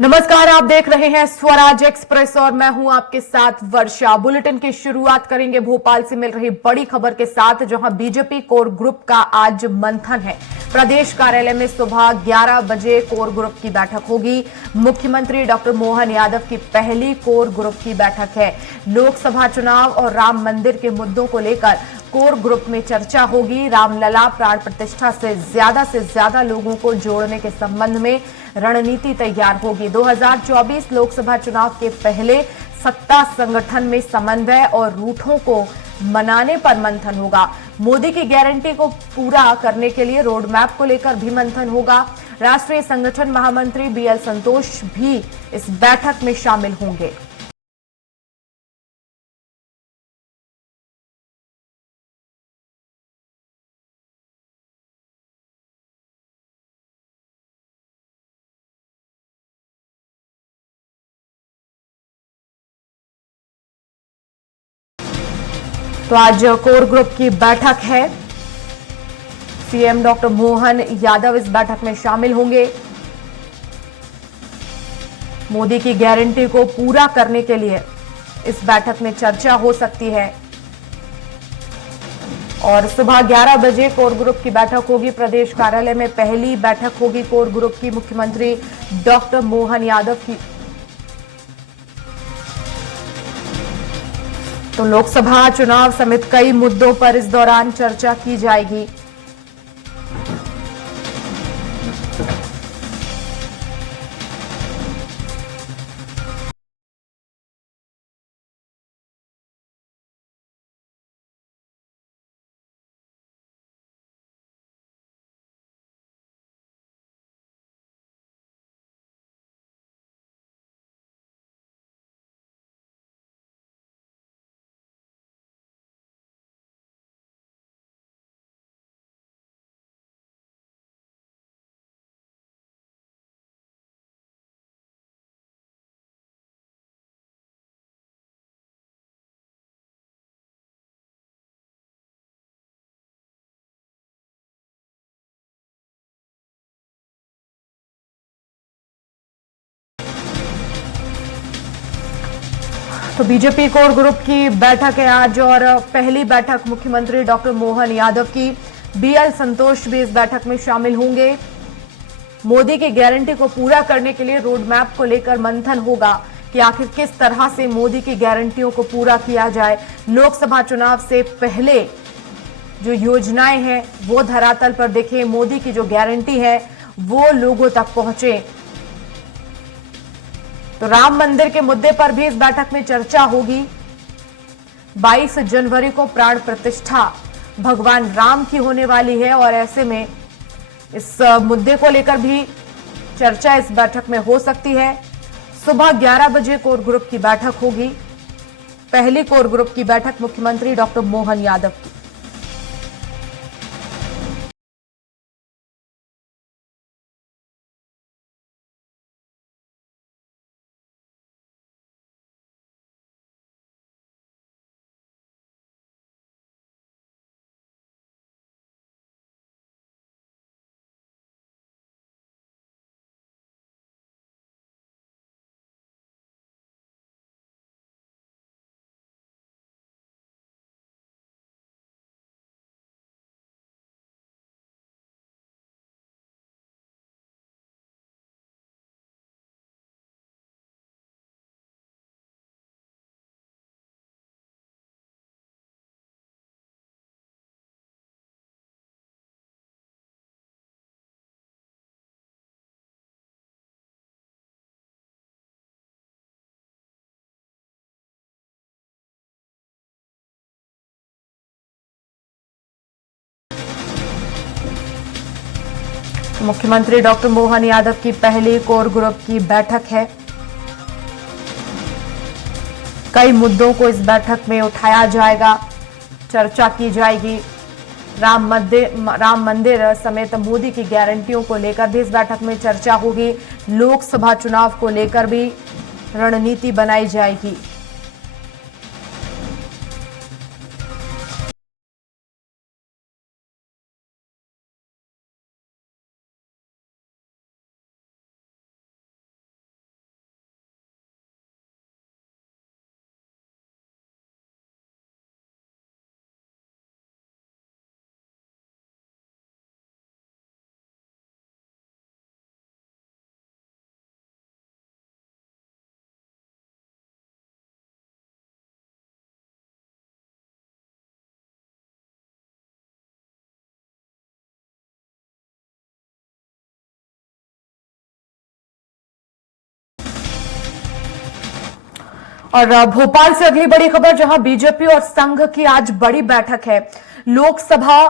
नमस्कार, आप देख रहे हैं स्वराज एक्सप्रेस और मैं हूं आपके साथ वर्षा। बुलेटिन की शुरुआत करेंगे भोपाल से मिल रही बड़ी खबर के साथ, जहां बीजेपी कोर ग्रुप का आज मंथन है। प्रदेश कार्यालय में सुबह 11 बजे कोर ग्रुप की बैठक होगी। मुख्यमंत्री डॉक्टर मोहन यादव की पहली कोर ग्रुप की बैठक है। लोकसभा चुनाव और राम मंदिर के मुद्दों को लेकर कोर ग्रुप में चर्चा होगी। रामलला प्राण प्रतिष्ठा से ज्यादा लोगों को जोड़ने के संबंध में रणनीति तैयार होगी। 2024 लोकसभा चुनाव के पहले सत्ता संगठन में समन्वय और रूठों को मनाने पर मंथन होगा। मोदी की गारंटी को पूरा करने के लिए रोड मैप को लेकर भी मंथन होगा। राष्ट्रीय संगठन महामंत्री बीएल संतोष भी इस बैठक में शामिल होंगे। तो आज कोर ग्रुप की बैठक है। सीएम डॉक्टर मोहन यादव इस बैठक में शामिल होंगे। मोदी की गारंटी को पूरा करने के लिए इस बैठक में चर्चा हो सकती है और सुबह 11 बजे कोर ग्रुप की बैठक होगी। प्रदेश कार्यालय में पहली बैठक होगी कोर ग्रुप की, मुख्यमंत्री डॉक्टर मोहन यादव की। तो लोकसभा चुनाव समेत कई मुद्दों पर इस दौरान चर्चा की जाएगी। तो बीजेपी कोर ग्रुप की बैठक है आज और पहली बैठक मुख्यमंत्री डॉक्टर मोहन यादव की। बीएल संतोष भी इस बैठक में शामिल होंगे। मोदी की गारंटी को पूरा करने के लिए रोड मैप को लेकर मंथन होगा कि आखिर किस तरह से मोदी की गारंटियों को पूरा किया जाए। लोकसभा चुनाव से पहले जो योजनाएं हैं वो धरातल पर दिखे, मोदी की जो गारंटी है वो लोगों तक पहुंचे। तो राम मंदिर के मुद्दे पर भी इस बैठक में चर्चा होगी। 22 जनवरी को प्राण प्रतिष्ठा भगवान राम की होने वाली है और ऐसे में इस मुद्दे को लेकर भी चर्चा इस बैठक में हो सकती है। सुबह 11 बजे कोर ग्रुप की बैठक होगी। पहली कोर ग्रुप की बैठक मुख्यमंत्री डॉक्टर मोहन यादव की। मुख्यमंत्री डॉक्टर मोहन यादव की पहली कोर ग्रुप की बैठक है। कई मुद्दों को इस बैठक में उठाया जाएगा, चर्चा की जाएगी। राम मंदिर समेत मोदी की गारंटियों को लेकर भी इस बैठक में चर्चा होगी। लोकसभा चुनाव को लेकर भी रणनीति बनाई जाएगी। और भोपाल से अगली बड़ी खबर, जहां बीजेपी और संघ की आज बड़ी बैठक है। लोकसभा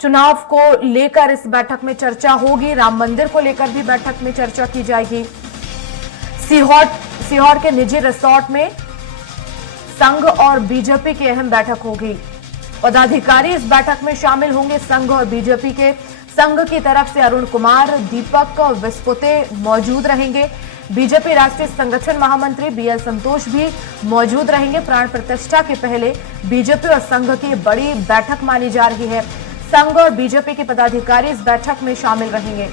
चुनाव को लेकर इस बैठक में चर्चा होगी। राम मंदिर को लेकर भी बैठक में चर्चा की जाएगी। सीहोर के निजी रिसोर्ट में संघ और बीजेपी की अहम बैठक होगी। पदाधिकारी इस बैठक में शामिल होंगे संघ और बीजेपी के। संघ की तरफ से अरुण कुमार, दीपक विस्पुते मौजूद रहेंगे। बीजेपी राष्ट्रीय संगठन महामंत्री बीएल संतोष भी मौजूद रहेंगे। प्राण प्रतिष्ठा के पहले बीजेपी और संघ की बड़ी बैठक मानी जा रही है। संघ और बीजेपी के पदाधिकारी इस बैठक में शामिल रहेंगे।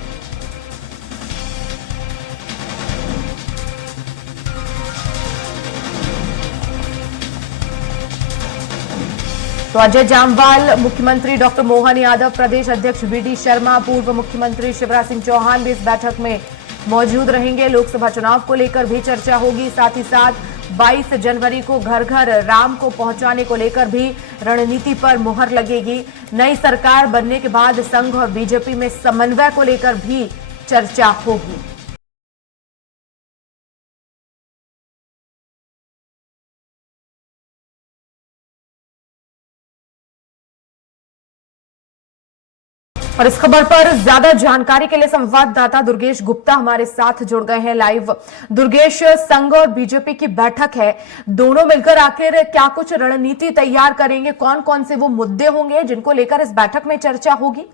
तो अजय जामवाल, मुख्यमंत्री डॉक्टर मोहन यादव, प्रदेश अध्यक्ष वीडी शर्मा, पूर्व मुख्यमंत्री शिवराज सिंह चौहान भी इस बैठक में मौजूद रहेंगे। लोकसभा चुनाव को लेकर भी चर्चा होगी। साथ ही साथ 22 जनवरी को घर घर राम को पहुंचाने को लेकर भी रणनीति पर मुहर लगेगी। नई सरकार बनने के बाद संघ और बीजेपी में समन्वय को लेकर भी चर्चा होगी। और इस खबर पर ज्यादा जानकारी के लिए संवाददाता दुर्गेश गुप्ता हमारे साथ जुड़ गए हैं लाइव। दुर्गेश, संघ और बीजेपी की बैठक है, दोनों मिलकर आखिर क्या कुछ रणनीति तैयार करेंगे? कौन कौन से वो मुद्दे होंगे जिनको लेकर इस बैठक में चर्चा होगी?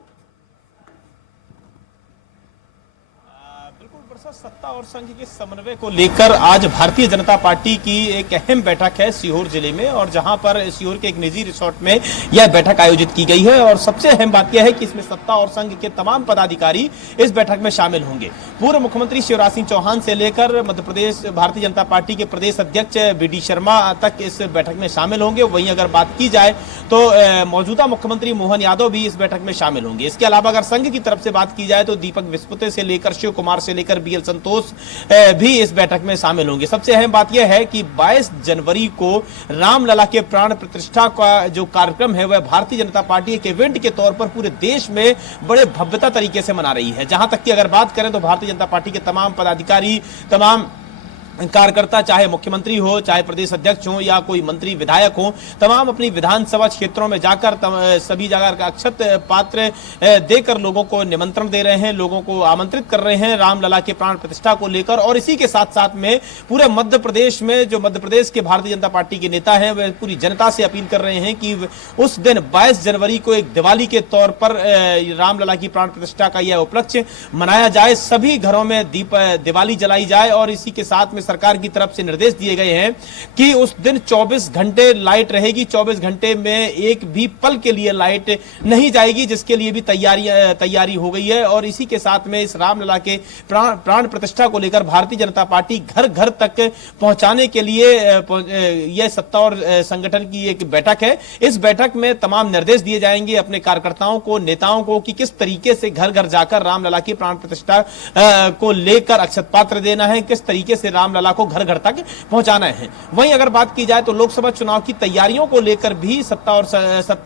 सत्ता और संघ के समन्वय को लेकर आज भारतीय जनता पार्टी की एक अहम बैठक है सीहोर जिले में, और जहां पर सीहोर के एक निजी रिसोर्ट में यह बैठक आयोजित की गई है। और सबसे अहम बात यह है कि इसमें सत्ता और संघ के तमाम पदाधिकारी इस बैठक में शामिल होंगे। पूर्व मुख्यमंत्री शिवराज सिंह चौहान से लेकर मध्य प्रदेश भारतीय जनता पार्टी के प्रदेश अध्यक्ष वीडी शर्मा तक इस बैठक में शामिल होंगे। वहीं अगर बात की जाए तो मौजूदा मुख्यमंत्री मोहन यादव भी इस बैठक में शामिल होंगे। इसके अलावा अगर संघ की तरफ से बात की जाए तो दीपक विस्पुते से लेकर शिव कुमार से लेकर बीएल संतोष भी इस बैठक में शामिल होंगे। सबसे अहम बात यह है कि 22 जनवरी को रामलला के प्राण प्रतिष्ठा का जो कार्यक्रम है वह भारतीय जनता पार्टी एक इवेंट के तौर पर पूरे देश में बड़े भव्यता तरीके से मना रही है। जहां तक कि अगर बात करें तो भारतीय जनता पार्टी के तमाम पदाधिकारी, तमाम कार्यकर्ता, चाहे मुख्यमंत्री हो, चाहे प्रदेश अध्यक्ष हो या कोई मंत्री विधायक हो, तमाम अपनी विधानसभा क्षेत्रों में जाकर सभी जगह का अक्षत पात्र देकर लोगों को निमंत्रण दे रहे हैं, लोगों को आमंत्रित कर रहे हैं रामलला के प्राण प्रतिष्ठा को लेकर। और इसी के साथ साथ में पूरे मध्य प्रदेश में जो मध्य प्रदेश के भारतीय जनता पार्टी के नेता हैं वह पूरी जनता से अपील कर रहे हैं कि उस दिन 22 जनवरी को एक दिवाली के तौर पर रामलला की प्राण प्रतिष्ठा का यह उपलक्ष्य मनाया जाए, सभी घरों में दिवाली जलाई जाए। और इसी के साथ में सरकार की तरफ से निर्देश दिए गए हैं कि उस दिन 24 घंटे लाइट रहेगी, 24 घंटे में एक भी पल के लिए लाइट नहीं जाएगी, जिसके लिए भी तैयारी हो गई है। और इसी के साथ में इस रामलला के प्राण प्रतिष्ठा को लेकर भारतीय जनता पार्टी घर घर तक पहुंचाने के लिए यह सत्ता और संगठन की एक बैठक है। इस बैठक में तमाम निर्देश दिए जाएंगे अपने कार्यकर्ताओं को, नेताओं को, कि किस तरीके से घर घर जाकर रामलला की प्राण प्रतिष्ठा को लेकर अक्षत पात्र देना है, किस तरीके से रामलला को घर घर तक पहुंचाना है। वहीं अगर बात की जाए तो लोकसभा चुनाव की तैयारियों को लेकर भी सत्ता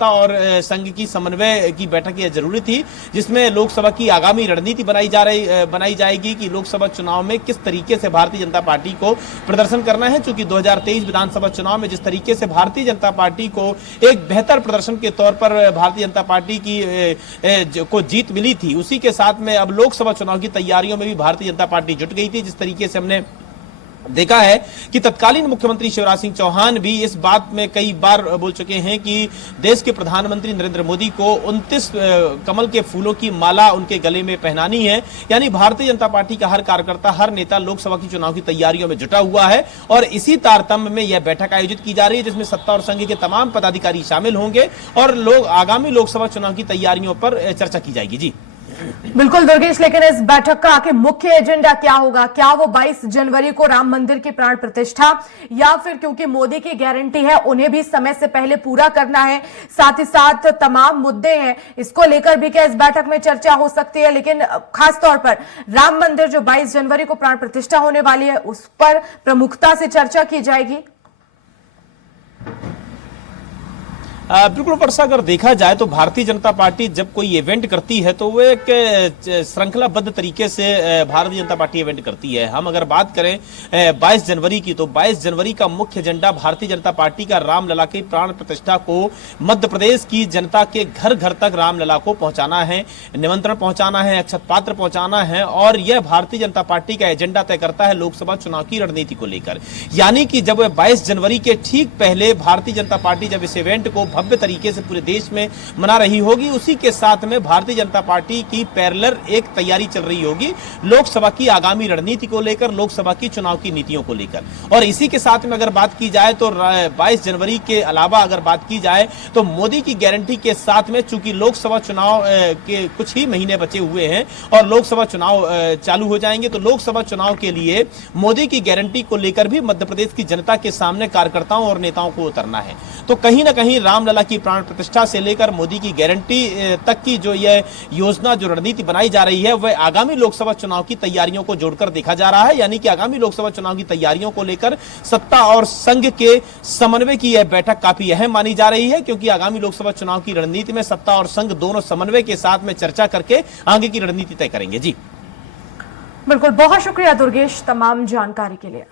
और संघ की समन्वय की बैठक यह जरूरी थी, जिसमें लोकसभा की आगामी रणनीति बनाई जाएगी कि लोकसभा चुनाव में किस तरीके से भारतीय जनता पार्टी को प्रदर्शन करना है। चूंकि 2023 विधानसभा चुनाव में जिस तरीके से भारतीय जनता पार्टी को एक बेहतर प्रदर्शन के तौर पर भारतीय जनता पार्टी को जीत मिली थी, उसी के साथ में अब लोकसभा चुनाव की तैयारियों में भी भारतीय जनता पार्टी जुट गई थी। जिस तरीके से हमने देखा है कि तत्कालीन मुख्यमंत्री शिवराज सिंह चौहान भी इस बात में कई बार बोल चुके हैं कि देश के प्रधानमंत्री नरेंद्र मोदी को 29 कमल के फूलों की माला उनके गले में पहनानी है। यानी भारतीय जनता पार्टी का हर कार्यकर्ता, हर नेता लोकसभा की चुनाव की तैयारियों में जुटा हुआ है। और इसी तारतम्य में यह बैठक आयोजित की जा रही है, जिसमें सत्ता और संघ के तमाम पदाधिकारी शामिल होंगे और आगामी लोकसभा चुनाव की तैयारियों पर चर्चा की जाएगी। जी बिल्कुल दुर्गेश, लेकिन इस बैठक का आखिर मुख्य एजेंडा क्या होगा? क्या वो 22 जनवरी को राम मंदिर की प्राण प्रतिष्ठा, या फिर क्योंकि मोदी की गारंटी है उन्हें भी समय से पहले पूरा करना है, साथ ही साथ तमाम मुद्दे हैं, इसको लेकर भी क्या इस बैठक में चर्चा हो सकती है? लेकिन खासतौर पर राम मंदिर जो 22 जनवरी को प्राण प्रतिष्ठा होने वाली है उस पर प्रमुखता से चर्चा की जाएगी। बिल्कुल वर्षा, अगर देखा जाए तो भारतीय जनता पार्टी जब कोई इवेंट करती है तो वो एक श्रृंखलाबद्ध तरीके से भारतीय जनता पार्टी इवेंट करती है। हम अगर बात करें 22 जनवरी की, तो 22 जनवरी का मुख्य एजेंडा भारतीय जनता पार्टी का रामलला की प्राण प्रतिष्ठा को मध्य प्रदेश की जनता के घर घर तक रामलला को पहुंचाना है, निमंत्रण पहुंचाना है, अक्षत पात्र पहुंचाना है। और यह भारतीय जनता पार्टी का एजेंडा तय करता है लोकसभा चुनाव की रणनीति को लेकर। यानी कि जब 22 जनवरी के ठीक पहले भारतीय जनता पार्टी जब इस इवेंट को भव्य तरीके से पूरे देश में मना रही होगी, उसी के साथ में भारतीय जनता पार्टी की पैरेलल एक तैयारी चल रही होगी लोकसभा की आगामी रणनीति को लेकर, लोकसभा की चुनाव की नीतियों को लेकर। और इसी के साथ में अगर बात की जाए तो 22 जनवरी के अलावा अगर बात की जाए तो मोदी की गारंटी के साथ में, चूंकि लोकसभा चुनाव के कुछ ही महीने बचे हुए हैं और लोकसभा चुनाव चालू हो जाएंगे, तो लोकसभा चुनाव के लिए मोदी की गारंटी को लेकर भी मध्य प्रदेश की जनता के सामने कार्यकर्ताओं और नेताओं को उतरना है। तो कहीं ना कहीं रामलला की प्राण प्रतिष्ठा से लेकर मोदी की गारंटी तक की जो यह योजना, जो रणनीति बनाई जा रही है, वह आगामी लोकसभा चुनाव की तैयारियों को जोड़कर देखा जा रहा है। यानी कि आगामी लोकसभा चुनाव की तैयारियों को लेकर सत्ता और संघ के समन्वय की यह बैठक काफी अहम मानी जा रही है, क्योंकि आगामी लोकसभा चुनाव की रणनीति में सत्ता और संघ दोनों समन्वय के साथ में चर्चा करके आगे की रणनीति तय करेंगे। जी बिल्कुल, बहुत शुक्रिया दुर्गेश तमाम जानकारी के लिए।